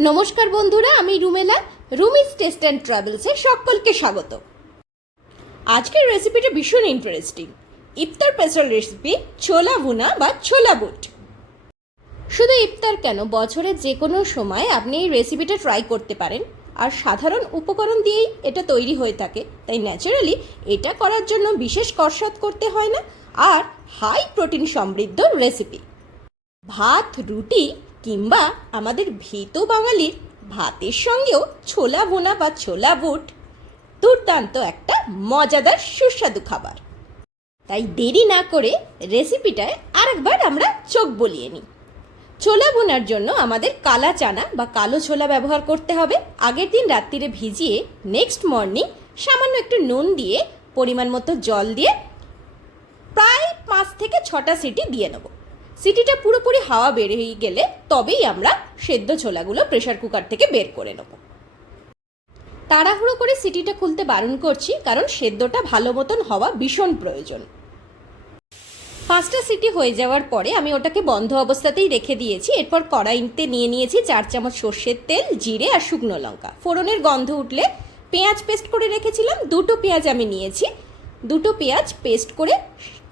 নমস্কার বন্ধুরা, আমি রুমেলা, রুমিস টেস্ট অ্যান্ড ট্রাভেলসে সকলকে স্বাগত। আজকের রেসিপিটা ভীষণ ইন্টারেস্টিং ইফতার স্পেশাল রেসিপি ছোলা ভুনা বা ছোলা বুট। শুধু ইফতার কেন বছরের যে কোনো সময় আপনি এই রেসিপিটা ট্রাই করতে পারেন। আর সাধারণ উপকরণ দিয়েই এটা তৈরি হয়ে থাকে। তাই ন্যাচারালি এটা করার জন্য বিশেষ কসরত করতে হয় না। আর হাই প্রোটিন সমৃদ্ধ রেসিপি ভাত, রুটি কিংবা আমাদের ভীত বাঙালির ভাতের সঙ্গেও ছোলা ভুনা বা ছোলা বুট। দুর্দান্ত একটা মজাদার সুস্বাদু খাবার। তাই দেরি না করে রেসিপিটায় আরেকবার আমরা চোখ বলিয়ে নিই। ছোলা বোনার জন্য আমাদের কালা চানা বা কালো ছোলা ব্যবহার করতে হবে। আগের দিন রাত্রিরে ভিজিয়ে নেক্সট মর্নিং সামান্য একটু নুন দিয়ে, পরিমাণ মতো জল দিয়ে প্রায় পাঁচ থেকে ছটা সিটি দিয়ে নেব। সিটিটা পুরোপুরি হাওয়া বেরিয়ে গেলে তবেই আমরা সেদ্ধ ছোলাগুলো প্রেশার কুকার থেকে বের করে নেব। তাড়াহুড়ো করে সিটিটা খুলতে বারণ করছি কারণ সেদ্ধটা ভালো মতন হওয়া ভীষণ প্রয়োজন। পাঁচটা সিটি হয়ে যাওয়ার পরে আমি ওটাকে বন্ধ অবস্থাতেই রেখে দিয়েছি, এরপর কড়াইতে নিয়ে নিয়েছি চার চামচ সর্ষের তেল, জিরে আর শুকনো লঙ্কা। ফোড়নের গন্ধ উঠলে পেঁয়াজ পেস্ট করে রেখেছিলাম, দুটো পেঁয়াজ আমি নিয়েছি দুটো পেঁয়াজ পেস্ট করে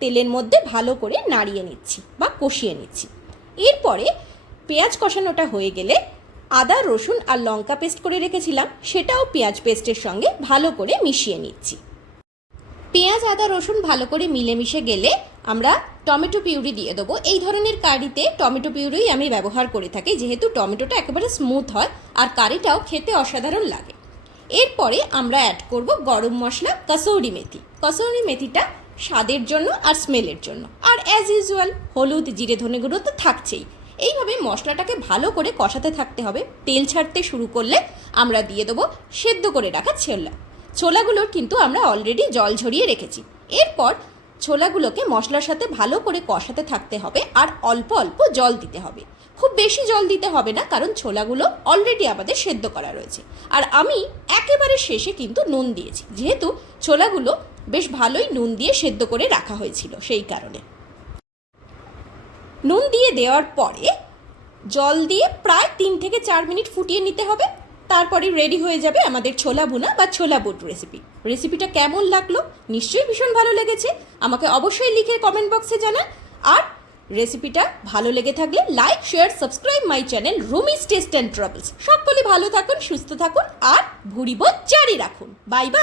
তেলের মধ্যে ভালো করে নাড়িয়ে নিচ্ছি বা কষিয়ে নিচ্ছি। এরপরে পেঁয়াজ কষানোটা হয়ে গেলে আদা, রসুন আর লঙ্কা পেস্ট করে রেখেছিলাম, সেটাও পেঁয়াজ পেস্টের সঙ্গে ভালো করে মিশিয়ে নিচ্ছি। পেঁয়াজ, আদা, রসুন ভালো করে মিলেমিশে গেলে আমরা টমেটো পিউরি দিয়ে দেবো। এই ধরনের কারিতে টমেটো পিউরিই আমি ব্যবহার করে থাকি, যেহেতু টমেটোটা একেবারে স্মুথ হয় আর কারিটাও খেতে অসাধারণ লাগে। এরপরে আমরা অ্যাড করব গরম মশলা কসৌরি মেথি। কসৌরি মেথিটা স্বাদের জন্য আর স্মেলের জন্য। আর অ্যাজ ইউজুয়াল হলুদ, জিরে, ধনে গুঁড়ো তো থাকছেই। এইভাবে মশলাটাকে ভালো করে কষাতে থাকতে হবে। তেল ছাড়তে শুরু করলে আমরা দিয়ে দেবো সেদ্ধ করে রাখা ছোলা। ছোলাগুলোর কিন্তু আমরা অলরেডি জল ঝরিয়ে রেখেছি। এরপর ছোলাগুলোকে মশলার সাথে ভালো করে কষাতে থাকতে হবে আর অল্প অল্প জল দিতে হবে। খুব বেশি জল দিতে হবে না, কারণ ছোলাগুলো অলরেডি আমাদের সেদ্ধ করা রয়েছে। আর আমি একেবারে শেষে কিন্তু নুন দিয়েছি, যেহেতু ছোলাগুলো বেশ ভালোই নুন দিয়ে সেদ্ধ করে রাখা হয়েছিল সেই কারণে। নুন দিয়ে দেওয়ার পরে জল দিয়ে প্রায় তিন থেকে চার মিনিট ফুটিয়ে নিতে হবে। তারপরে রেডি হয়ে যাবে আমাদের ছোলা বুনা বা ছোলা বুট রেসিপি রেসিপিটা কেমন লাগল? নিশ্চয়ই ভীষণ ভালো লেগেছে। আমাকে অবশ্যই লিখে কমেন্ট বক্সে জানান। আর রেসিপিটা ভালো লেগে থাকলে like share subscribe my channel Rumi's taste and travels সকলে ভালো থাকুন, সুস্থ থাকুন, আর ভুরিবোধ জারি রাখুন। Bye bye